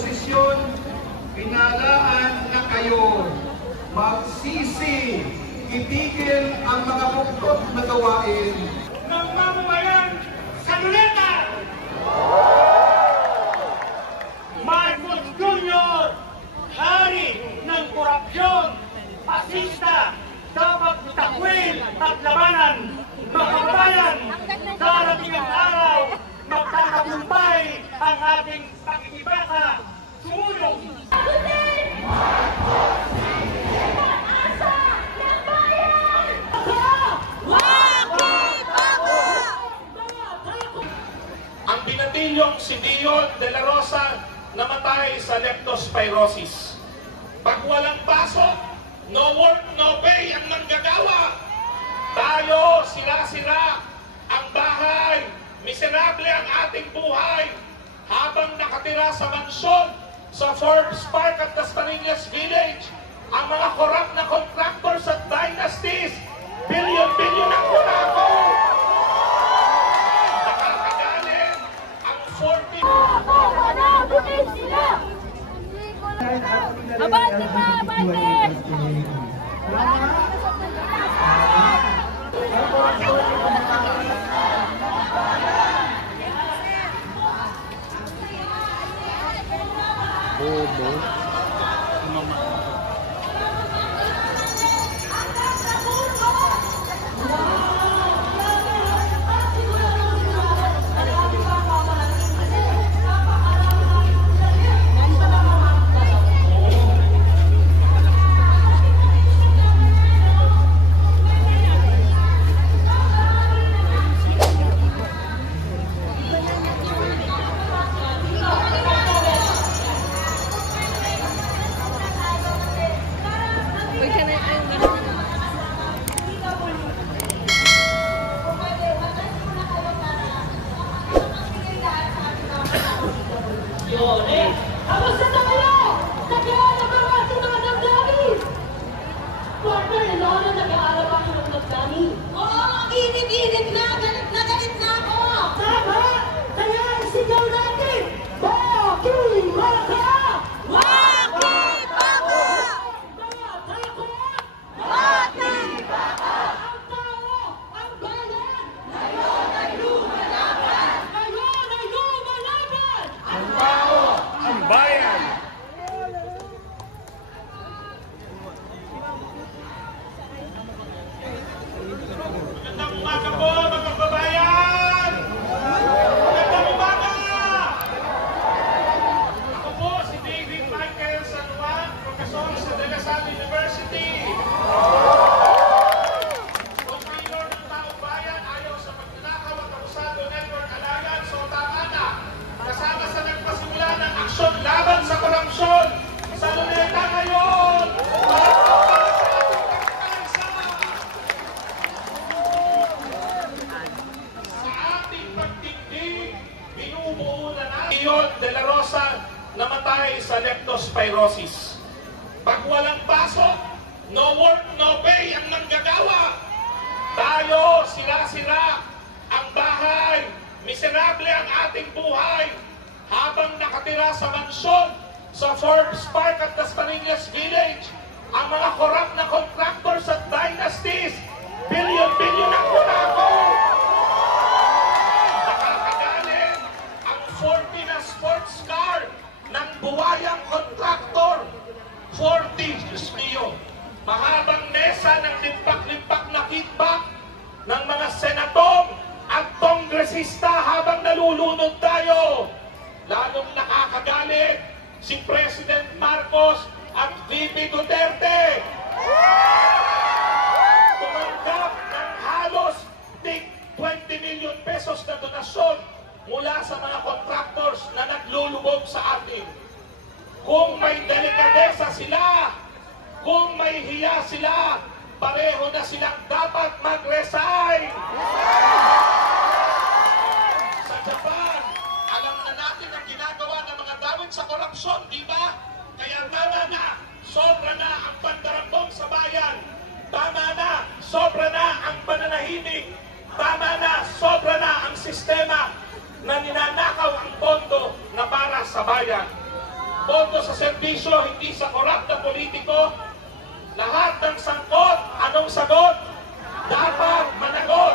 oposisyon, pinalaan na kayo magsisi, itigil ang mga buktot na gawain ng mamamayan sa Luneta. Marcos Jr., hari ng korupsyon, pasista, dapat takwil at labanan. Mga kababayan, darating ang araw, magtatagumpay ang ating pakikibaka. Sumunod! Ang binatilyong si Dion de la Rosa namatay sa leptospirosis. Pag walang pasok, no work, no pay ang manggagawa. Tayo, sira-sira ang bahay, miserable ang ating buhay. Habang nakatira sa mansyon, sa Forbes Park at Dasmariñas Village, ang mga corrupt na contractors at dynasties, billion-billion ang kunako. Nakakagalit ang 40... Abante pa! Abante! laban sa korupsyon sa Luneta ngayon. Sa ating pagtigdig, binubuo na natin. Dion de la Rosa namatay sa leptospirosis. Pag walang pasok, no work, no pay ang manggagawa. Tayo, sira-sira ang bahay, miserable ang ating buhay. Habang nakatira sa mansyon, sa Forbes Park at Dasmariñas Village, ang mga corrupt na contractors at dynasties, billion-billion ang kunako. Nakakagalit ang 40 na sports car ng buwayang contractor. 40, Diyos mio, mahabang mesa ng limpak-limpak na kickback ng mga senador at kongresista habang nalulunod tayo. Lalong nakakagalit si President Marcos at VP Duterte. Tumanggap ng halos 20 million pesos na donasyon mula sa mga contractors na naglulubog sa atin. Kung may delikadesa sila, kung may hiya sila, pareho na silang dapat mag-resign. Sa Japan, alam na natin ang ginagawa ng mga dawit sa korupsyon, di ba? Kaya tama na, sobra na ang pandarambong sa bayan. Tama na, sobra na ang pananahimik. Tama na, sobra na ang sistema na ninanakaw ang pondo na para sa bayan. pondo sa serbisyo, hindi sa korap na politiko. Lahat ng sangkot, anong sagot? Dapat managot.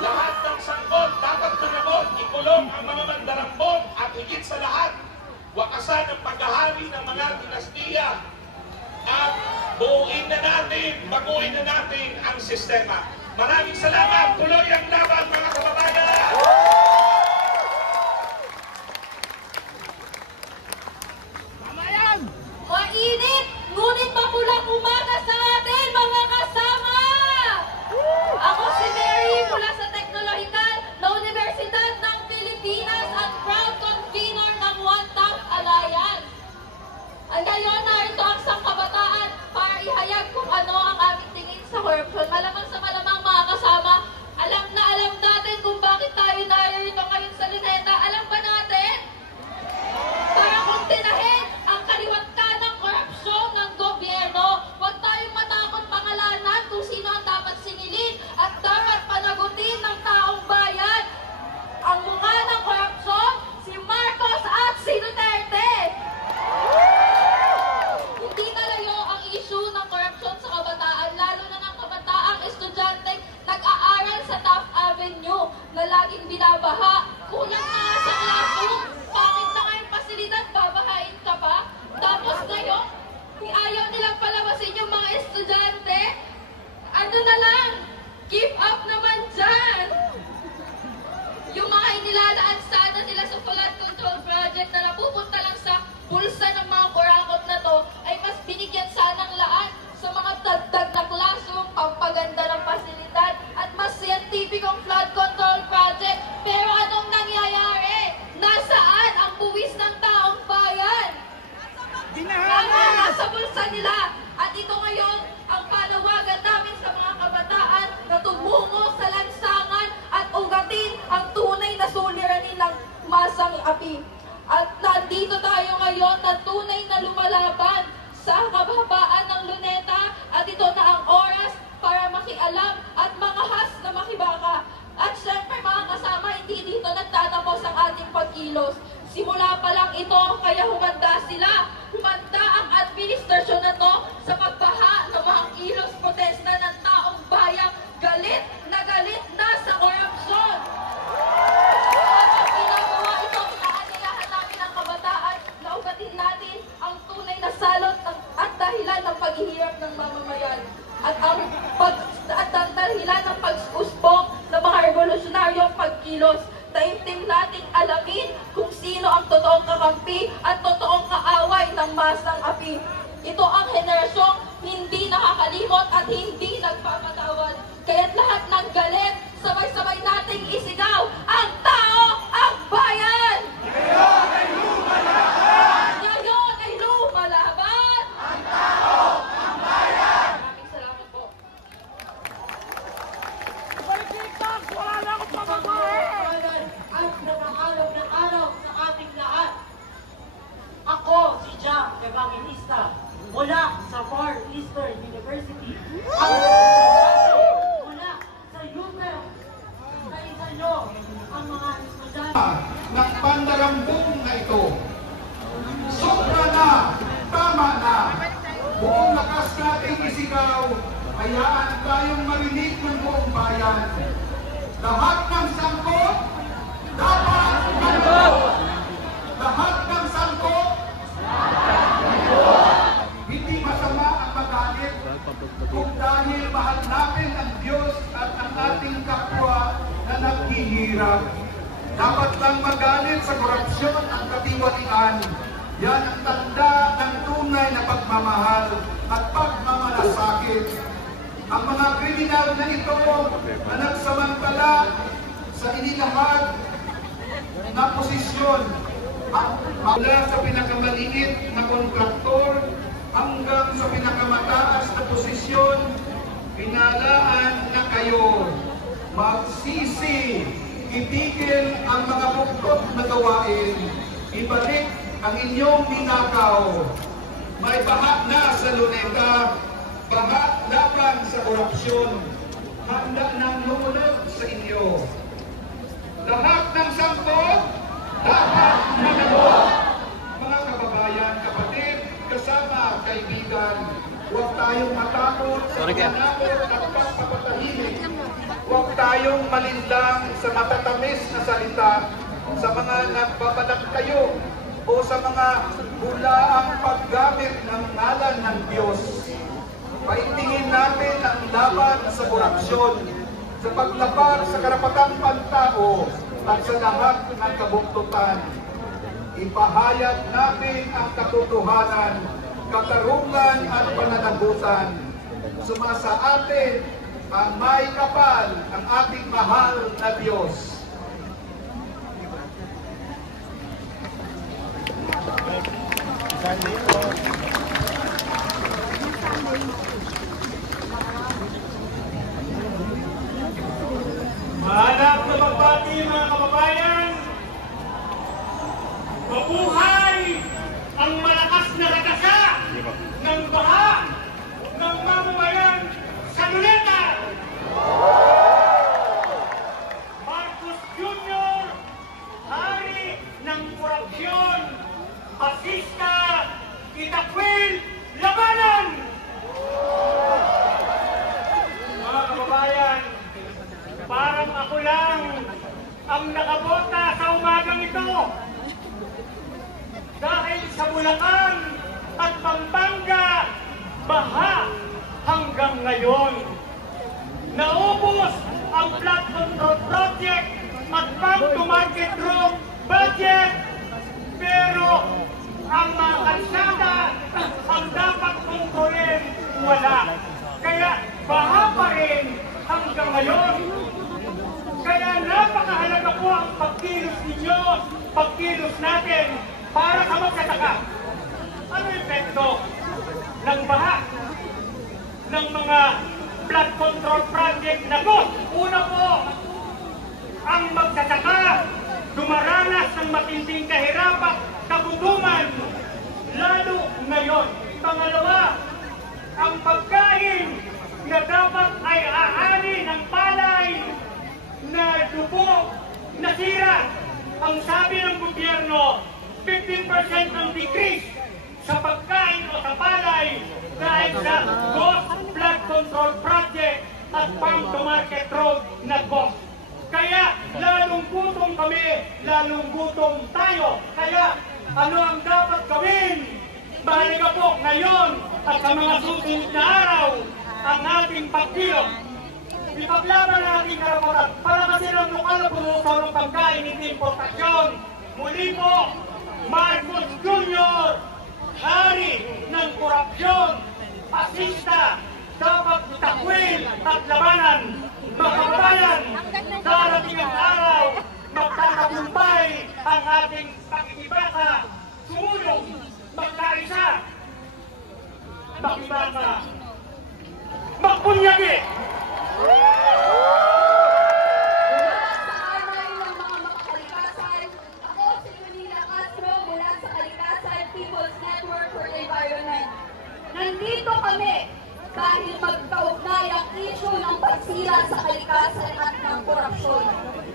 Lahat ng sangkot, dapat managot. Ikulong ang mga mandarambong at higit sa lahat, wakasan ang paghahari ng mga dinastiya at buuin na natin, baguhin na natin ang sistema. Maraming salamat. Tuloy ang laban, mga kababayan! Mainit, ngunit mapulang umaga sa atin, mga kasama! Ako si Mary mula sa Teknolohikal na Universidad ng Pilipinas at proud convener ng One Top Alliance. At ngayon, narito ang sangkabataan para ihayag kung ano ang aming tingin sa korupsyon. Malamang sa malamang, mga kasama, alam natin kung bakit tayo narito ngayon sa Luneta. Alam ba natin? Para kuntinahin ang kaliwat ng korupsyon ng gobyerno, huwag tayong matakot pangalanan kung sino ang dapat singilin at dapat panagutin ng taong bayan. Ang bunga ng korupsyon, si Marcos at si Duterte. Hindi nalayo ang issue ng korupsyon sa kabataan, lalo na ng kabataang estudyante nag-aaral sa Taft Avenue na laging binabaha. Kulang na sa classroom, pangit na kayong pasilidad, babahain ka pa. Tapos ngayon, ayaw nilang palabasin yung mga estudyante. Ano na lang, give up naman dyan. Yung mga inilalaan sana nila sa flood control project na napupunta lang sa bulsa ng mga kurakot na to, ay mas binigyan sanang laan sa mga dagdag na classroom, pampaganda ng pasilidad, at mas scientificong flood control project. Pero anong nangyayari? Nasaan ang buwis ng taong bayan? Nasa bulsa nila. At ito ngayon ang panawagan namin sa mga kabataan na tumungo sa lansangan at ugatin ang tunay na suliranin ng masang api. At nandito tayo ngayon na tunay na lumalaban sa kahabaan ng Luneta, at ito na ang oras para makialam at mangahas na makibaka. At syempre, mga kasama, hindi dito nagtatapos ang ating pagkilos. Simula pa lang ito, kaya humanda sila. Humanda ang administrasyon na to sa pagbaha ng mga kilos protesta ng taong bayang galit na sa korupsyon. At ang ginagawa ito, inaanyayahan namin ang kabataan na ugatin natin ang tunay na salot at dahilan ng paghihirap ng mamamayan. At ang dahilan ng pag-usbong ng mga revolusyonaryong pagkilos. Taimtim natin alamin kung sino ang totoong kakampi at totoong kaaway ng masang api. Ito ang henerasyong hindi nakakalimot at hindi nagpapatawad. Kaya't lahat ng galit, sabay-sabay nating isigaw, ang tao, ang bayan! Ngayon ay lumalaban! Ngayon ay lumalaban! Ang tao, ang bayan! Maraming salamat po. At nangaaraw ng araw sa ating lahat. Ako si Jack Evangelista mula sa Far Eastern University. Mula sa UPEL. Sa isa nyo ang mga estudyante. Nagpandarambong na ito. Sobra na! Tama na! Buong lakas nating isigaw, hayaan tayong marinig ng buong bayan. Lahat ng sangkot, dapat managot! Lahat ng sangkot, hindi masama ang magalit kung dahil mahal natin ang Diyos at ang ating kapwa na naghihirap. Dapat lang magalit sa korupsyon at katiwalian. Yan ang tanda ng tunay na pagmamahal at pagmamalasakit. Ang mga kriminal na ito na nagsamantala sa inilahad na posisyon mula sa pinakamaliit na kontraktor hanggang sa pinakamataas na posisyon, pinalaan na kayo magsisi, itigil ang mga buktot na gawain, ibalik ang inyong ninakaw. May baha na sa Luneta, baha laban sa korupsyon, handa ng lumunod sa inyo. Lahat ng sangkot, dapat managot. Mga kababayan, bayan, kapatid, kasama, kaibigan, huwag tayong matakot sa pananakot at pagpapatahimik. Huwag tayong malinlang sa matatamis na salita, sa mga nagbabalat kayo, o sa mga bulaang paggamit ng ngalan ng Diyos. Paigtingin natin ang laban sa korupsyon, sa paglabag sa karapatang pantao, at sa lahat ng kabuktutan. Ipahayag natin ang katotohanan, katarungan at pananagutan. Sumasa atin ang may kapal ng ating mahal na Diyos. Mahanap na magbati mga kababayan, mabuhay ang malakas na ragasa ng baha ng mamamayan sa Luneta. Marcos Jr., hari ng korupsyon, pasista, itakwil, labanan! Mga kababayan, parang ako lang ang nakabota sa umagang ito. Dahil sa Bulacan at Pampanga, baha hanggang ngayon. Naubos ang flood control project at farm-to-market road budget, pero ang mga kalsada ang dapat kontrolin, wala. Kaya baha pa rin hanggang ngayon. Kaya napakahalaga po ang pagkilos ninyo, pagkilos natin para sa magsasaka. Ano yung epekto ng baha ng mga flood control project na to? Una po, ang magsasaka dumaranas ng matinding kahirapan, kagutuman, lalo ngayon. Pangalawa, ang pagkain na dapat ay aani ng palay na dugo, nasira. Ang sabi ng gobyerno, 15% ng decrease sa pagkain o sa palay dahil sa Ghost Flood Control Project at farm-to-market road na Ghost. Kaya lalong gutom kami, lalong gutom tayo. Kaya ano ang dapat gawin? Mahalaga po ngayon at sa mga susunod na araw ang ating pagkilos. Ipaglaban natin karapatan para kasi ng lokal na pumusaw ng pagkain, hindi importasyon. Muli po, Marcos Jr., hari ng korupsyon, pasista, dapat itakwil at labanan. Mga kababayan, darating ang araw, magtatagumpay ang ating pakikibaka, sumulong, magkaisa, makibaka, magbunyagi. Sa anay ng mga makakalikasan, ako si Yunila Castro mula sa Kalikasan People's Network for the Environment. Nandito kami dahil magkaugnay ang issue ng pagsira sa kalikasan at ng korupsyon.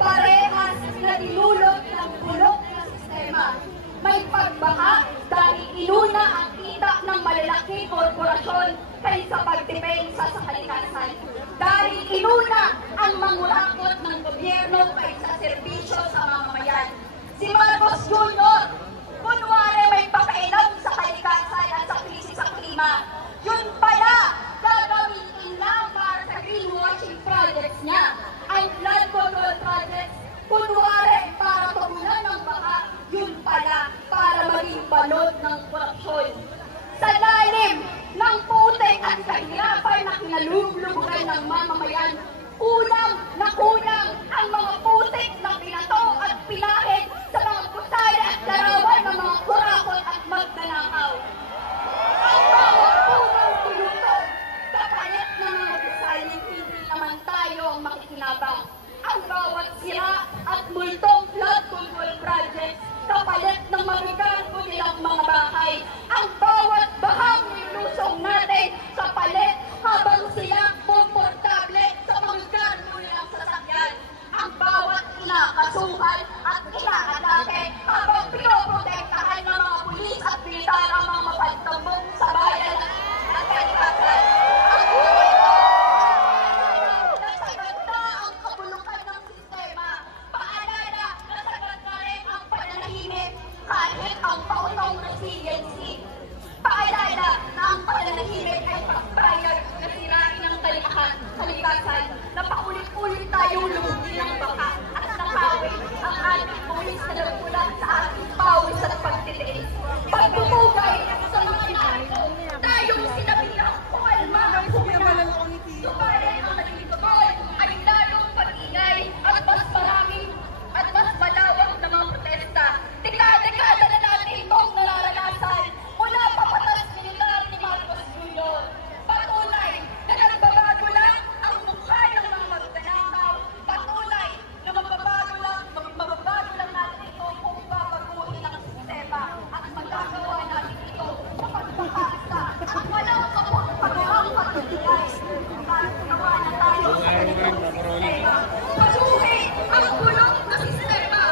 Parehas na dinulot ng bulok na sistema. May pagbaha dahil inuna ang kita ng malalaking korporasyon kaysa pagdepensa sa kalikasan. Dahil inuna ang mangurakot ng gobyerno kaysa serbisyo sa mamamayan. Si Marcos Jr., kunwari may pakailan sa kalikasan at sa krisis sa klima. Yun pala, gagamitin lang para sa greenwashing projects niya. Ang flood control projects, kunwari para tugunan ng baha, yun pala para maging balot ng korupsyon. Sa lalim ng putik at kahirapan na kinalulubgan ng mamamayan, kulang na kulang ang mga putik na pinato at pinahid sa mga gusali at larawan ng mga kurakot at magnanakaw. Ang bawat punong tulutog, kapalit ng mga gusali, hindi naman tayo ang makikinabang. Ang bawat sira at multong flood control projects, kapalit ng mabigat po nilang mga bahay. Ang bawat bahang nilusong natin, kapalit habang sila komportable sa mabigat po nilang sasakyan. Ang bawat inakas iyong resiliency. Paalala na ang pananahimik ay pagbayag na sirain ng kalikasan na paulit-ulit tayong lumubi ng baka at nakawin ang ating buwis na nagmulat sa ating pawis at pagtitiis. Pagpupugay sa mga narito, tayong sinabihang kumalma ang puminan. Subalit ang naging tugon ay lalong pag-ingay at mas marami at mas malawak na mga protesta. Dekada-dekada na natin itong nararanasan mula pa patas militar ni Marcos Jr. Patunay na nagbabago lang ang mukha ng mga magnanakaw. Patunay na magbabago lang natin ito kung babaguhin ang sistema at magagawa natin ito sa pagpapakita at walang pagpapagawang pagpapagay at gawa na tayo sa ganitong sistema. Pasuhin ang bulong na sistema.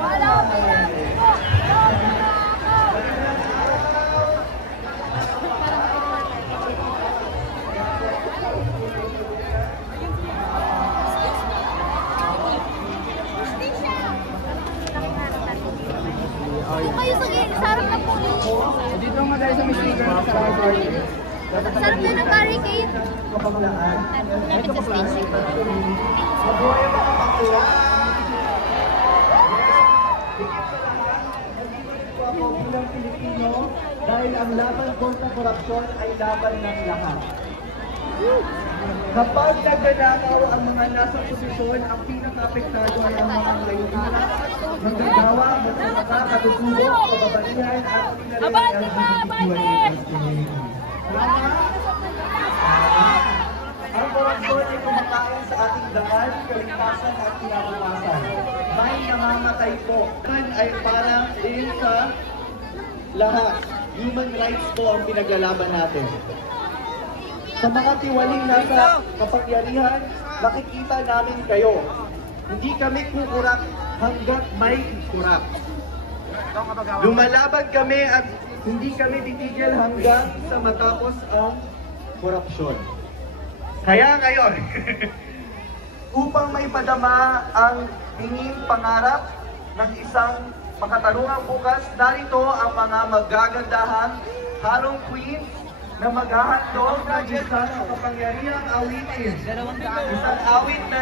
Wala kayo sa harap ng pulis. Dito naman tayo sa may sticker sa party. Sa harap kayo ng barricade. Kapaglaan. Lapit sa station. Mabuhay ang mga bakla! Higit sa lahat, nandito po ako bilang Pilipino dahil ang laban kontra korupsyon ay laban ng lahat. Kapag nagnanakaw ang mga nasa posisyon, ang pinaka-apektado ay ang mga layunan, manggagawa, magsasaka, katutubok, kababalihan, at pinalayan ang korupsyon ay kumakain sa ating daan, kaligtasan at kinabukasan. May namamatay po. Yan ay para din sa lahat. Human rights po ang pinaglalaban natin. Sa mga tiwaling nasa kapangyarihan, nakikita namin kayo. Hindi kami kukurap hanggat may kurap. Lumalaban kami at hindi kami titigil hanggang sa matapos ang korupsyon. Kaya ngayon, upang may padama ang hinging pangarap ng isang makatarungang bukas, narito ang mga magagandahang halong queens na maghahandog ng isang kapangyarihang awitin. Isang awit na